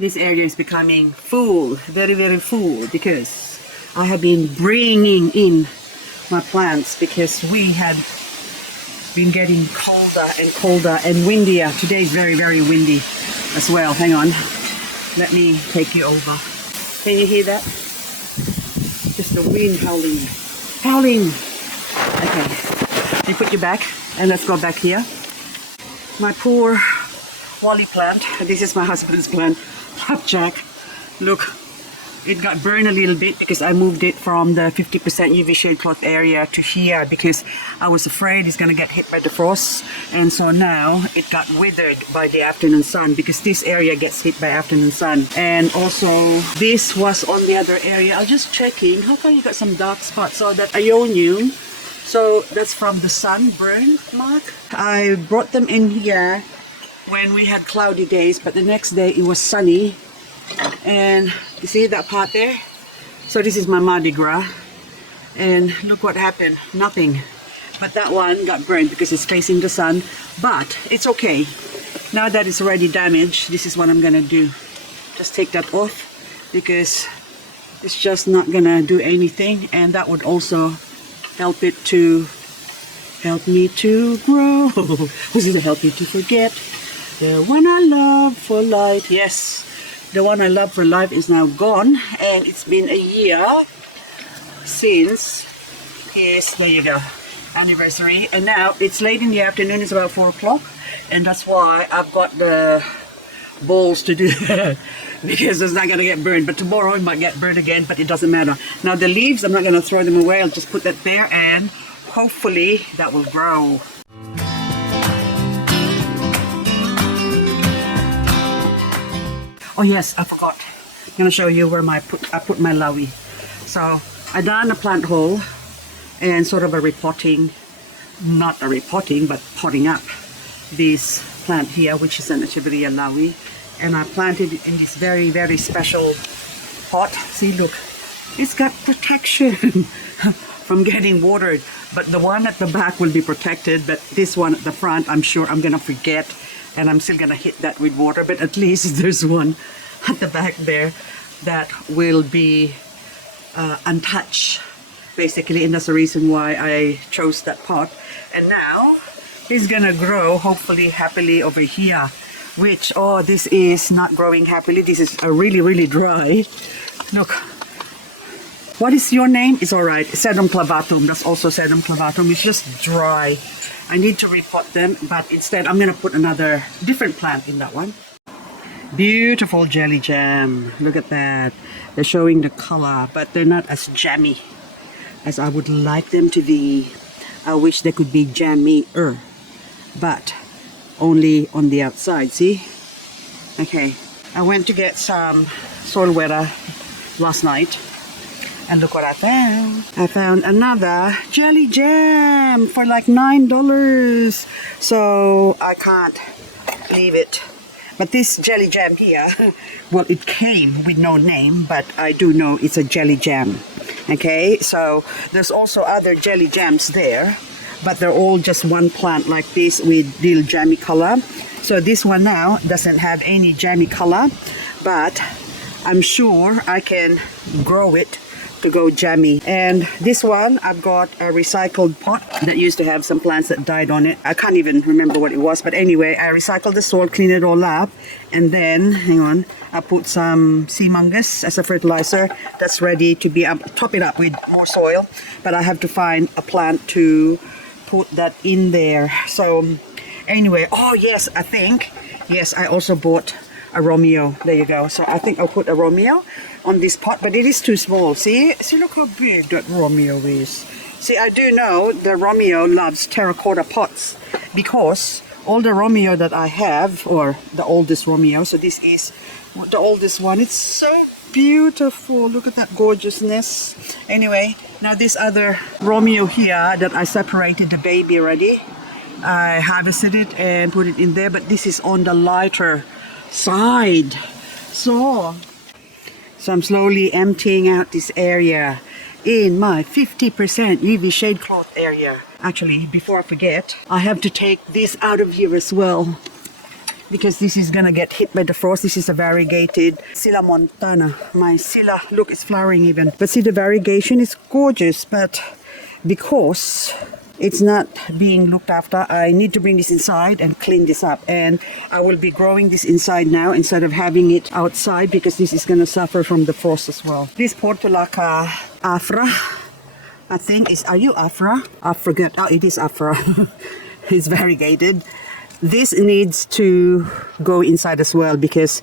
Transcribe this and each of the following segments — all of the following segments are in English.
this area is becoming full, very, very full, because I have been bringing in my plants because we had been getting colder and colder and windier. Today is very, very windy as well. Hang on, let me take you over. Can you hear that? Just the wind howling. Howling! Okay, you put you back and let's go back here. My poor Wally plant, this is my husband's plant, Flapjack. Look, it got burned a little bit because I moved it from the 50% UV shade cloth area to here because I was afraid it's going to get hit by the frost. And so now it got withered by the afternoon sun because this area gets hit by afternoon sun. And also this was on the other area. I was just checking, how come you got some dark spots? So that Ionium, so that's from the sun burn mark. I brought them in here when we had cloudy days, but the next day it was sunny. And you see that part there? So this is my Mardi Gras. And look what happened, nothing. But that one got burned because it's facing the sun. But it's okay. Now that it's already damaged, this is what I'm gonna do. Just take that off because it's just not gonna do anything. And that would also help it to help me to grow. Was it to help you to forget? The one I love for life. Yes, the one I love for life is now gone, and it's been a year since his, there you go, anniversary. And now it's late in the afternoon, it's about 4 o'clock, and that's why I've got the balls to do that because it's not gonna get burned. But tomorrow it might get burned again, but it doesn't matter. Now the leaves, I'm not gonna throw them away. I'll just put that there, and hopefully that will grow. Oh yes, I forgot. I'm gonna show you where I put my lawi. So I done a plant hole and sort of a repotting, not a repotting, but potting up this plant here, which is an Echeveria lawi, and I planted it in this very, very special pot. See, look, it's got protection from getting watered, but the one at the back will be protected, but this one at the front, I'm sure I'm gonna forget, and I'm still gonna hit that with water. But at least there's one at the back there that will be untouched, basically, and that's the reason why I chose that pot. And now it's gonna grow hopefully happily over here, which, oh, this is not growing happily. This is really, really dry. Look, what is your name? It's all right, Sedum clavatum. That's also Sedum clavatum. It's just dry. I need to repot them, but instead I'm gonna put another different plant in that one. Beautiful jelly jam. Look at that. They're showing the color, but they're not as jammy as I would like them to be. I wish they could be jammier, but only on the outside. See? Okay. I went to get some soil weather last night. And look what I found. I found another jelly jam for like $9. So I can't leave it. But this jelly jam here, well, it came with no name, but I do know it's a jelly jam. Okay, so there's also other jelly jams there, but they're all just one plant like this with real jammy color. So this one now doesn't have any jammy color, but I'm sure I can grow it to go jammy. And this one, I've got a recycled pot that used to have some plants that died on it. I can't even remember what it was, but anyway, I recycled the soil, cleaned it all up, and then, hang on, I put some sea mungus as a fertilizer that's ready to be up, top it up with more soil, but I have to find a plant to put that in there. So anyway, oh yes, I think, yes, I also bought a Romeo. There you go. So I think I'll put a Romeo on this pot, but it is too small. See, look how big that Romeo is. See, I do know the Romeo loves terracotta pots because all the Romeo that I have, or the oldest Romeo, so this is the oldest one. It's so beautiful. Look at that gorgeousness. Anyway, now this other Romeo here that I separated the baby already, I harvested it and put it in there, but this is on the lighter side. So I'm slowly emptying out this area in my 50% UV shade cloth area. Actually, before I forget, I have to take this out of here as well. because this is gonna get hit by the frost. This is a variegated Scilla montana. My Scilla, look, it's flowering even. But see, the variegation is gorgeous, but because it's not being looked after, I need to bring this inside and clean this up. And I will be growing this inside now instead of having it outside, because this is gonna suffer from the frost as well. This Portulaca Afra, I think is, are you Afra? I forget. Oh, it is Afra. It's variegated. This needs to go inside as well because,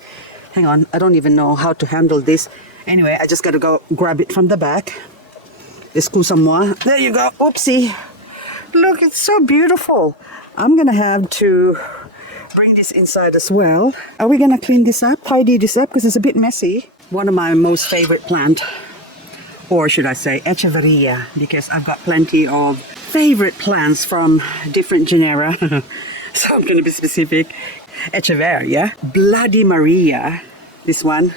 hang on, I don't even know how to handle this. Anyway, I just gotta go grab it from the back. Excuse-moi. There you go. Oopsie. Look, it's so beautiful. I'm gonna have to bring this inside as well. Are we gonna clean this up, tidy this up, because it's a bit messy? One of my most favorite plant, or should I say Echeveria, because I've got plenty of favorite plants from different genera. So I'm going to be specific. Echeveria, Bloody Maria, this one.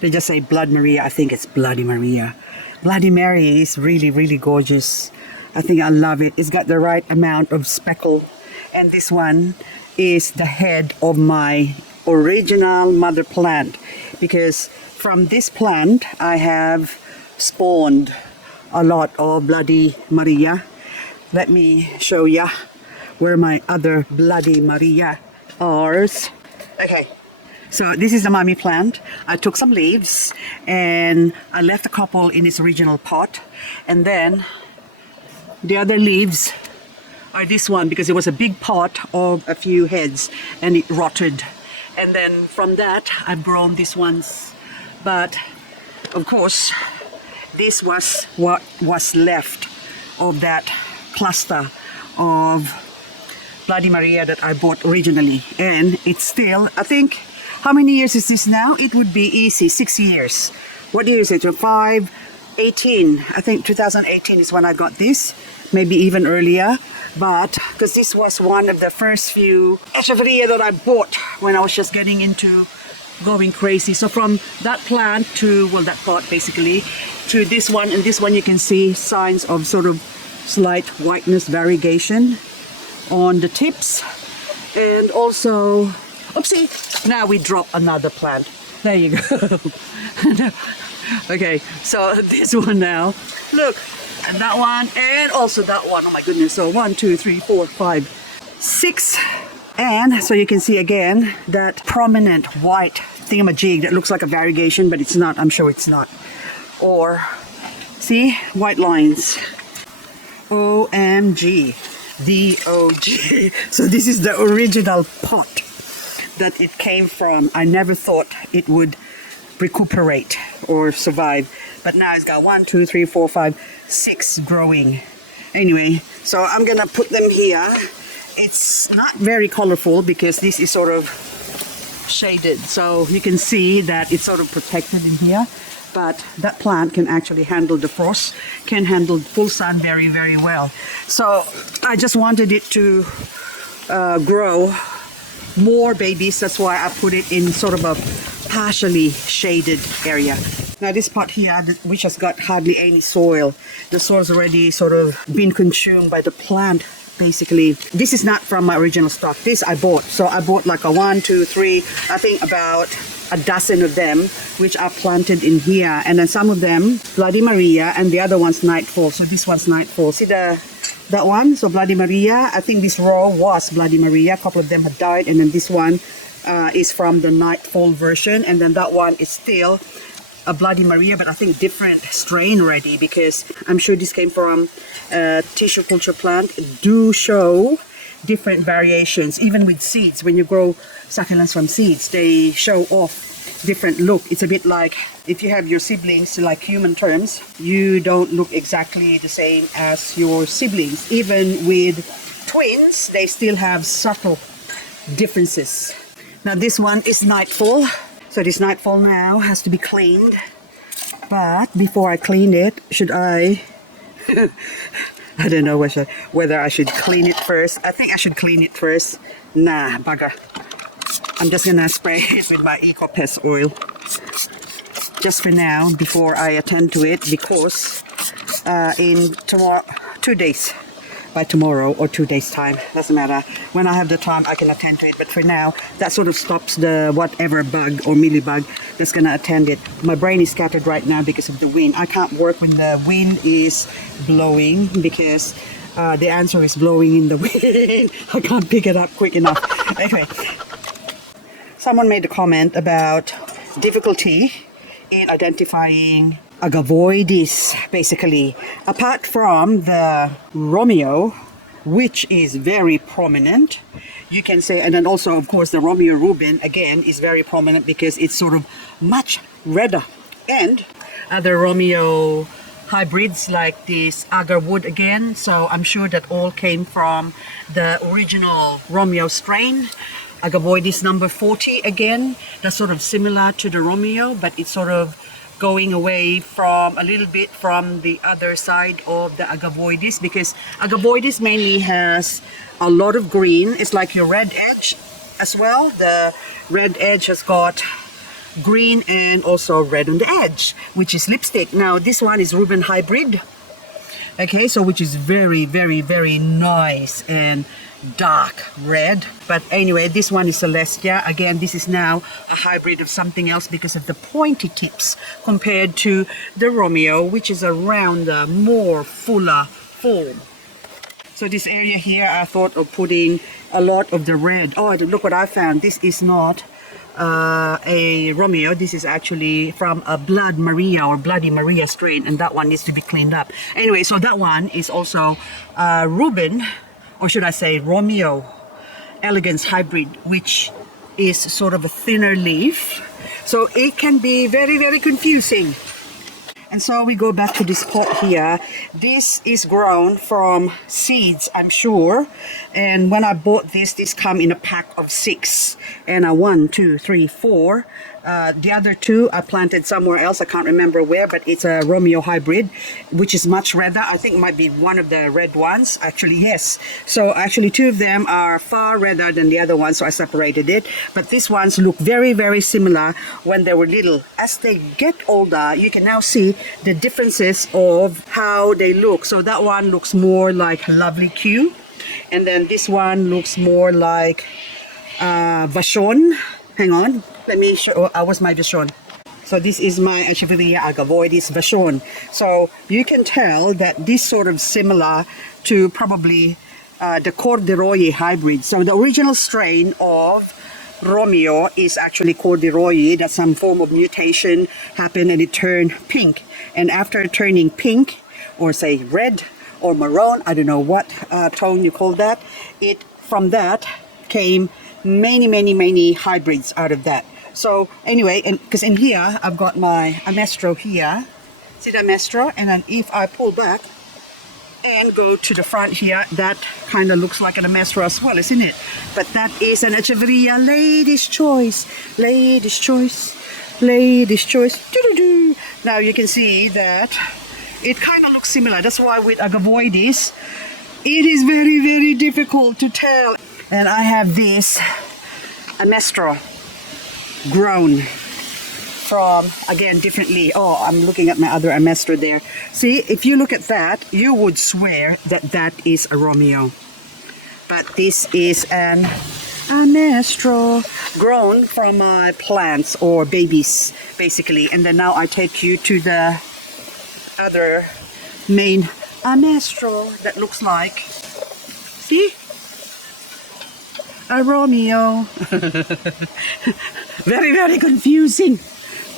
They just say Blood Maria. I think it's Bloody Maria. Bloody Mary is really, really gorgeous. I think I love it. It's got the right amount of speckle. And this one is the head of my original mother plant, because from this plant I have spawned a lot of Bloody Maria. Let me show ya where my other Bloody Maria are. Okay, so this is the mommy plant. I took some leaves and I left a couple in its original pot, and then the other leaves are this one, because it was a big pot of a few heads and it rotted. And then from that I've grown these ones, but of course this was what was left of that cluster of Bloody Maria that I bought originally. And it's still, I think, how many years is this now? It would be easy, 6 years. What year is it? 18. I think 2018 is when I got this, maybe even earlier. But because this was one of the first few Echeveria that I bought when I was just getting into going crazy. So from that plant to, well, that pot basically, to this one and this one, you can see signs of sort of slight whiteness variegation on the tips. And also, oopsie, now we drop another plant. There you go. Okay, so this one now, look, and that one, and also that one. Oh my goodness. So 1, 2, 3, 4, 5, 6. And so you can see again that prominent white thingamajig that looks like a variegation, but it's not. I'm sure it's not. Or see, white lines. OMG, the OG. So this is the original pot that it came from. I never thought it would recuperate or survive, but now it's got 1, 2, 3, 4, 5, 6 growing. Anyway, so I'm gonna put them here. It's not very colorful because this is sort of shaded, so you can see that it's sort of protected in here. But that plant can actually handle the frost, can handle full sun very, very well. So I just wanted it to grow more babies. That's why I put it in sort of a partially shaded area. Now this pot here, which has got hardly any soil, the soil's already sort of been consumed by the plant. Basically, this is not from my original stock. This I bought. So I bought like a 1, 2, 3, I think about a dozen of them, which are planted in here. And then some of them, Bloody Maria, and the other one's Nightfall. So this one's Nightfall. See that one? So Bloody Maria, I think this row was Bloody Maria. A couple of them had died. And then this one is from the Nightfall version. And then that one is still a Bloody Maria, but I think different strain already, because I'm sure this came from a tissue culture plant. It do show different variations, even with seeds. When you grow succulents from seeds, they show off different look. It's a bit like if you have your siblings, like human terms, you don't look exactly the same as your siblings. Even with twins, they still have subtle differences. Now this one is Nightfall. So this Nightfall now has to be cleaned. But before I clean it, should I... I don't know whether I should clean it first. I think I should clean it first. Nah, bugger. I'm just gonna spray it with my Eco Pest oil. Just for now, before I attend to it, because in 2 days, by tomorrow or 2 days time. Doesn't matter. When I have the time, I can attend to it. But for now, that sort of stops the whatever bug or millibug that's going to attend it. My brain is scattered right now because of the wind. I can't work when the wind is blowing because the answer is blowing in the wind. I can't pick it up quick enough. Anyway, someone made a comment about difficulty in identifying Agavoides, basically. Apart from the Romeo, which is very prominent, you can say, and then also, of course, the Romeo Reuben, again, is very prominent because it's sort of much redder. And other Romeo hybrids like this Agarwood again, so I'm sure that all came from the original Romeo strain. Agavoides number 40 again, that's sort of similar to the Romeo, but it's sort of going away from a little bit from the other side of the Agavoides, because Agavoides mainly has a lot of green. It's like your red edge as well. The red edge has got green and also red on the edge, which is lipstick. Now this one is Reuben hybrid, okay, so which is very, very, very nice and dark red. But anyway, this one is Celestia. Again, this is now a hybrid of something else because of the pointy tips compared to the Romeo, which is a rounder, more fuller form. So this area here, I thought of putting a lot of the red. Oh, look what I found. This is not a Romeo. This is actually from a Blood Maria or Bloody Maria strain, and that one needs to be cleaned up. Anyway, so that one is also Reuben, or should I say Romeo elegans hybrid, which is sort of a thinner leaf. So it can be very, very confusing. And so we go back to this pot here. This is grown from seeds, I'm sure. And when I bought this come in a pack of 6. And 1, 2, 3, 4. The other 2 I planted somewhere else. I can't remember where, but it's a Romeo hybrid, which is much redder. I think it might be one of the red ones. Actually, yes. So actually 2 of them are far redder than the other ones, so I separated it. But these ones look very, very similar when they were little. As they get older, you can now see the differences of how they look. So that one looks more like Lovely Q, and then this one looks more like Vachon. Hang on, let me show. What's my Vachon? So this is my Echeveria Agavoides Vachon. So you can tell that this sort of similar to probably the Corduroy hybrid. So the original strain of Romeo is actually Corduroy. That some form of mutation happened and it turned pink. And after turning pink, or say red or maroon, I don't know what tone you call that, from that came many hybrids out of that. So anyway, and because in here I've got my Amestro here, see the Amestro, and then if I pull back and go to the front here, that kind of looks like an Amestro as well, isn't it? But that is an Echeveria Lady's Choice, Lady's Choice, Lady's Choice. Doo-doo-doo. Now you can see that it kind of looks similar. That's why with Agavoides, it is very, very difficult to tell. And I have this Amestro grown from, again, differently. Oh, I'm looking at my other Amestro there. See, if you look at that, you would swear that that is a Romeo. But this is an Amestro grown from my plants or babies, basically. And then now I take you to the other main Amestro that looks like, see? A Romeo. Very, very confusing.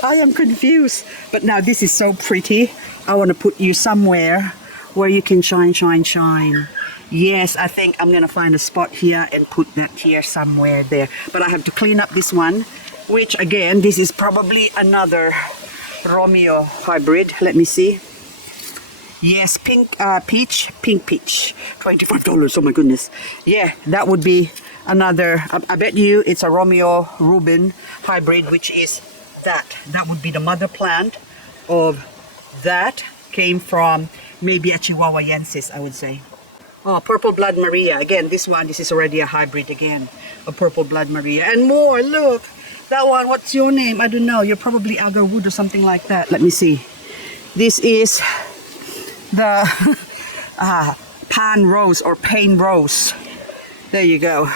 I am confused. But now this is so pretty. I want to put you somewhere where you can shine, shine, shine. Yes, I think I'm going to find a spot here and put that here somewhere there. But I have to clean up this one, which again, this is probably another Romeo hybrid. Let me see. Yes, pink peach, pink peach. $25, oh my goodness. Yeah, that would be another, I bet you it's a Romeo Reuben hybrid, which is that. That would be the mother plant of that. Came from maybe a Chihuahuayensis, I would say. Oh, Purple Blood Maria. Again, this is already a hybrid again. A Purple Blood Maria. And more, look. That one, what's your name? I don't know. You're probably Agarwood or something like that. Let me see. This is the pan rose or pain rose. There you go.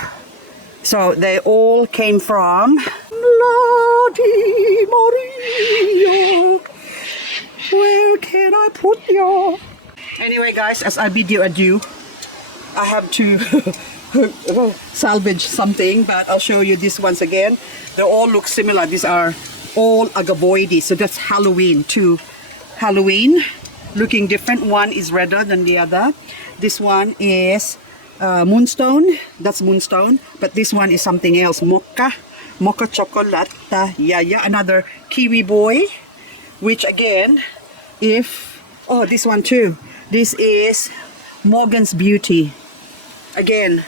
So they all came from Bloody Maria. Where can I put you? Anyway, guys, as I bid you adieu, I have to salvage something, but I'll show you these ones again. They all look similar. These are all Agavoides, so that's Halloween too. Halloween, looking different. One is redder than the other. This one is Moonstone. That's Moonstone, but this one is something else. Mocha Chocolate. Yeah, another Kiwi Boy, which again, this one too. This is Morgan's Beauty. Again,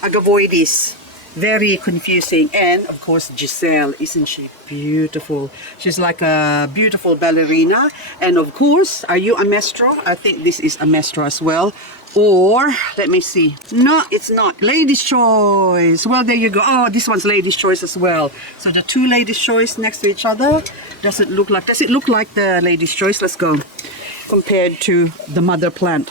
Agavoides. Very confusing. And of course Giselle, isn't she beautiful? She's like a beautiful ballerina. And of course, are you a Mestro? I think this is a Mestro as well. Or, let me see. No, it's not. Ladies' Choice. Well, there you go. Oh, this one's Ladies' Choice as well. So the two Ladies' Choice next to each other. Does it look like the Ladies' Choice? Let's go. Compared to the mother plant.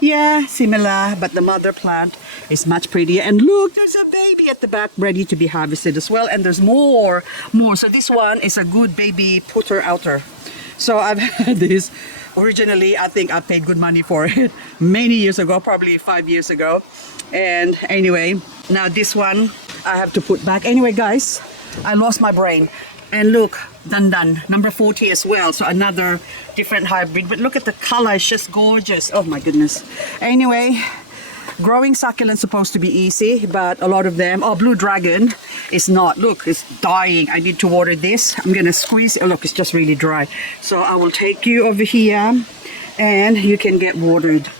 Yeah, similar, but the mother plant is much prettier. And look, there's a baby at the back ready to be harvested as well. And there's more. So this one is a good baby putter-outer. So I've had this. Originally, I think I paid good money for it many years ago, probably 5 years ago. And anyway, now this one I have to put back. Anyway, guys, I lost my brain. And look, done, number 40 as well. So another different hybrid. But look at the color, it's just gorgeous. Oh my goodness. Anyway, growing succulents supposed to be easy, but a lot of them, Blue Dragon is not. Look, it's dying. I need to water this. I'm gonna squeeze it. Oh, look, it's just really dry. So I will take you over here and you can get watered.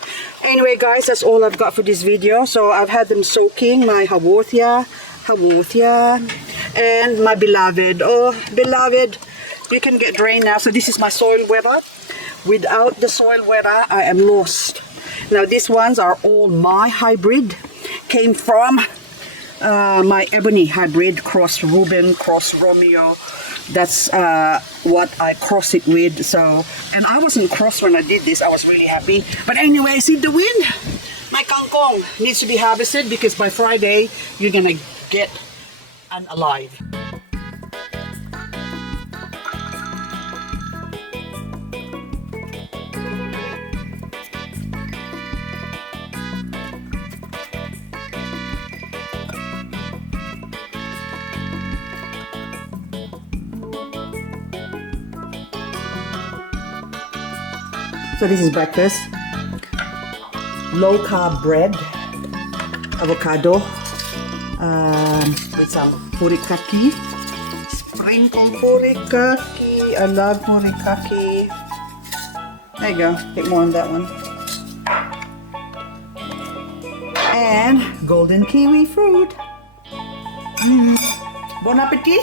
Anyway, guys, that's all I've got for this video. So I've had them soaking my Haworthia, and my beloved. Oh, beloved, you can get drained now. So this is my soil weather. Without the soil weather, I am lost. Now these ones are all my hybrid. Came from my ebony hybrid, cross Reuben, cross Romeo. That's what I cross it with. So, and I wasn't cross when I did this. I was really happy. But anyway, see the wind? My kangkong needs to be harvested because by Friday you're gonna get unalive. So this is breakfast. Low carb bread, avocado, with some furikake. Sprinkle furikake. I love furikake. There you go. Take more on that one. And golden kiwi fruit. Bon appetit.